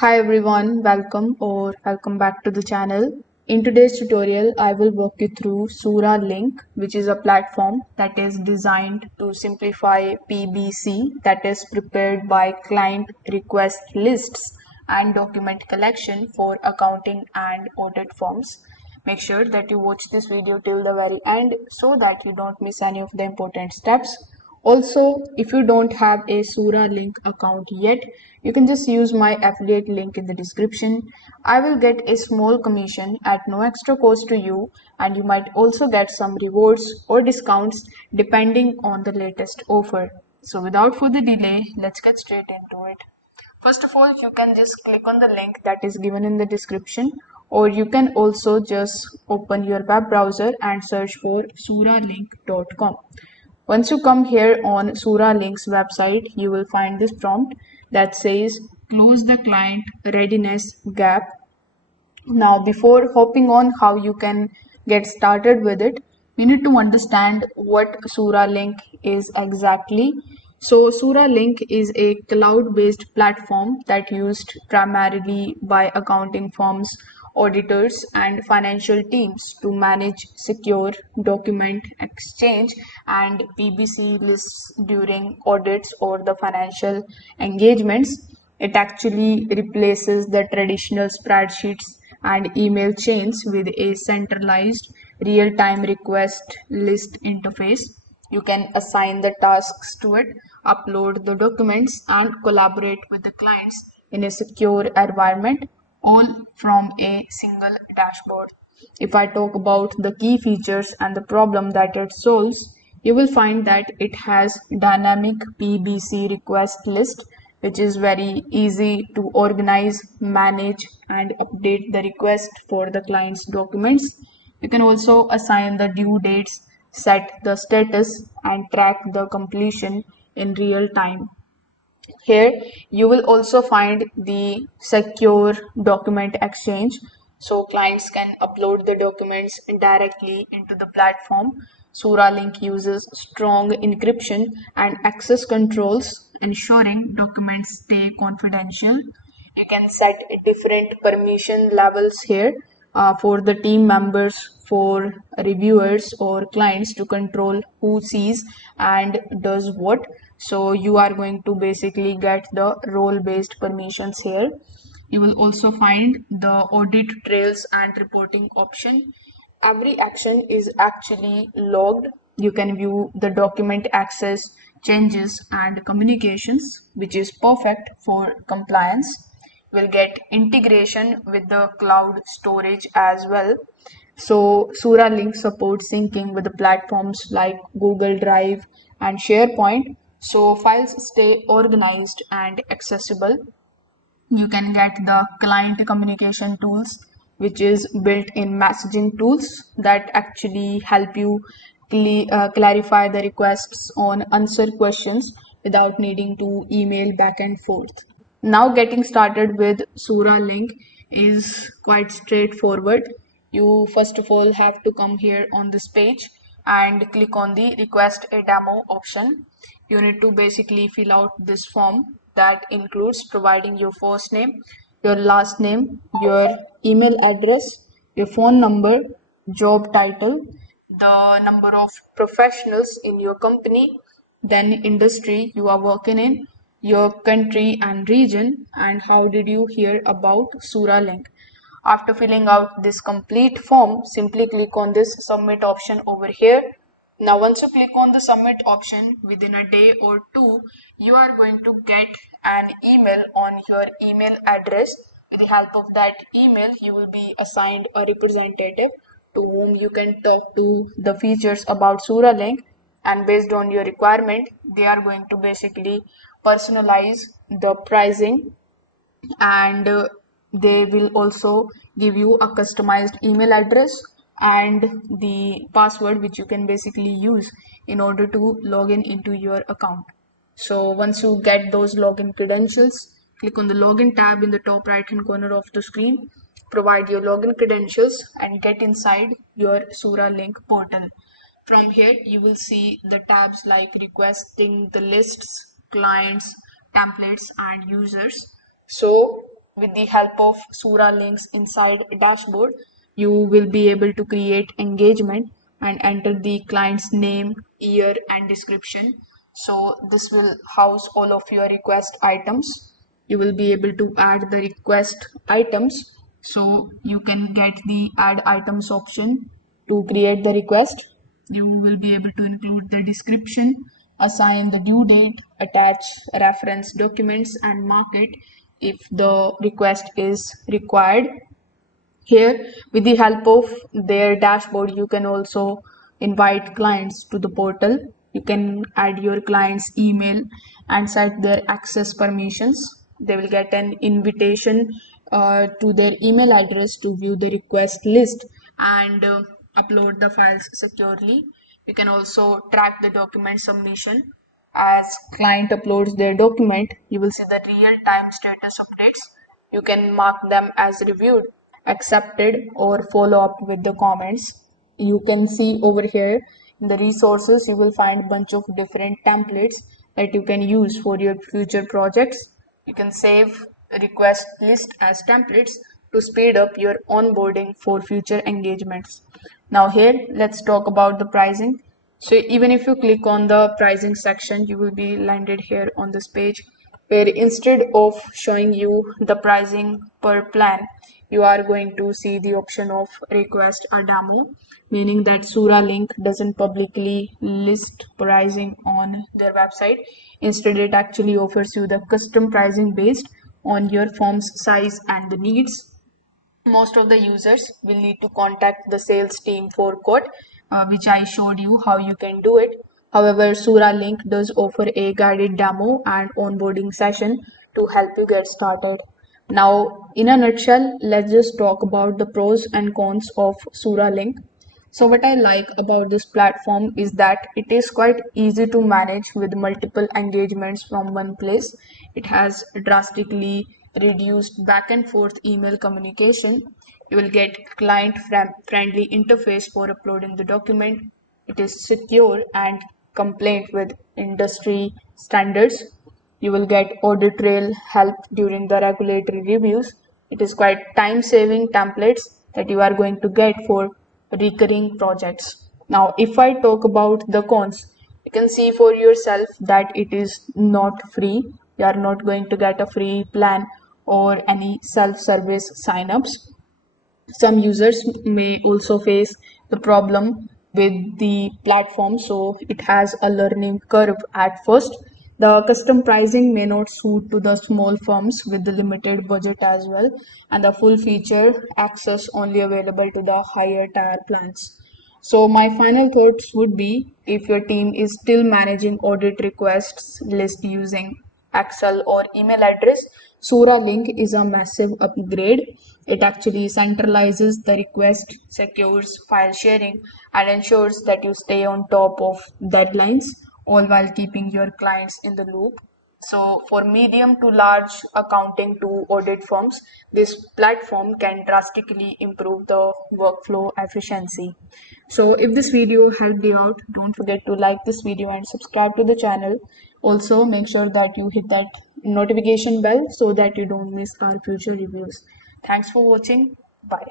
Hi everyone, welcome back to the channel. In today's tutorial, I will walk you through Suralink, which is a platform that is designed to simplify PBC, that is prepared by client request lists and document collection for accounting and audit firms. Make sure that you watch this video till the very end so that you don't miss any of the important steps. Also, if you don't have a Suralink account yet, you can just use my affiliate link in the description. I will get a small commission at no extra cost to you, and you might also get some rewards or discounts depending on the latest offer. So without further delay, let's get straight into it. First of all, you can just click on the link that is given in the description, or you can also just open your web browser and search for suralink.com. Once you come here on Suralink's website, you will find this prompt that says close the client readiness gap. Now, before hopping on how you can get started with it, we need to understand what Suralink is exactly. So, Suralink is a cloud-based platform that used primarily by accounting firms, auditors, and financial teams to manage secure document exchange and PBC lists during audits or the financial engagements. It actually replaces the traditional spreadsheets and email chains with a centralized real-time request list interface. You can assign the tasks to it, upload the documents, and collaborate with the clients in a secure environment, all from a single dashboard. If I talk about the key features and the problem that it solves, you will find that it has dynamic PBC request list, which is very easy to organize, manage, and update the request for the client's documents. You can also assign the due dates, set the status, and track the completion in real time. Here you will also find the secure document exchange, so clients can upload the documents directly into the platform. Suralink uses strong encryption and access controls, ensuring documents stay confidential. You can set different permission levels here for the team members, for reviewers or clients to control who sees and does what. So you are going to basically get the role based permissions here. You will also find the audit trails and reporting option. Every action is actually logged. You can view the document access, changes, and communications, which is perfect for compliance. Will get integration with the cloud storage as well. So Suralink supports syncing with the platforms like Google Drive and SharePoint, so files stay organized and accessible. You can get the client communication tools, which is built in messaging tools that actually help you clarify the requests on answer questions without needing to email back and forth. Now getting started with Suralink is quite straightforward. You first of all have to come here on this page and click on the request a demo option. You need to basically fill out this form that includes providing your first name, your last name, your email address, your phone number, job title, the number of professionals in your company, then industry you are working in, your country and region, and how did you hear about Suralink. After filling out this complete form, simply click on this submit option over here. Now once you click on the submit option, within a day or two, you are going to get an email on your email address. With the help of that email, you will be assigned a representative to whom you can talk to the features about Suralink, and based on your requirement, they are going to basically personalize the pricing, and they will also give you a customized email address and the password which you can basically use in order to log in into your account. So once you get those login credentials, click on the login tab in the top right hand corner of the screen, provide your login credentials, and get inside your Suralink portal. From here, you will see the tabs like requesting the lists, clients, templates, and users. So With the help of Suralinks inside dashboard, you will be able to create engagement and enter the client's name, year, and description. So this will house all of your request items. You will be able to add the request items. So you can get the add items option to create the request. You will be able to include the description, assign the due date, attach reference documents, and mark it if the request is required. Here, with the help of their dashboard, you can also invite clients to the portal. You can add your client's email and set their access permissions. They will get an invitation to their email address to view the request list and upload the files securely. You can also track the document submission. As client uploads their document, you will see the real-time status updates. You can mark them as reviewed, accepted, or follow up with the comments. You can see over here in the resources, you will find a bunch of different templates that you can use for your future projects. You can save request list as templates to speed up your onboarding for future engagements. Now here, let's talk about the pricing. So even if you click on the pricing section, you will be landed here on this page where instead of showing you the pricing per plan, you are going to see the option of request a demo, meaning that Suralink doesn't publicly list pricing on their website. Instead, it actually offers you the custom pricing based on your form's size and the needs. Most of the users will need to contact the sales team for quote, which I showed you how you can do it. However, Suralink does offer a guided demo and onboarding session to help you get started. Now, in a nutshell, let's just talk about the pros and cons of Suralink. So what I like about this platform is that it is quite easy to manage with multiple engagements from one place. It has drastically reduced back and forth email communication. You will get client friendly interface for uploading the document. It is secure and compliant with industry standards. You will get audit trail help during the regulatory reviews. It is quite time saving templates that you are going to get for recurring projects. Now, if I talk about the cons, you can see for yourself that it is not free. You are not going to get a free plan or any self-service signups. Some users may also face the problem with the platform, so it has a learning curve at first. The custom pricing may not suit to the small firms with the limited budget as well, and the full feature access only available to the higher tier plans. So my final thoughts would be, if your team is still managing audit requests list using Excel or email address, Suralink is a massive upgrade. It actually centralizes the request, secures file sharing, and ensures that you stay on top of deadlines, all while keeping your clients in the loop. So for medium to large accounting to audit firms, this platform can drastically improve the workflow efficiency. So if this video helped you out, don't forget to like this video and subscribe to the channel. Also make sure that you hit that notification bell so that you don't miss our future reviews. Thanks for watching. Bye.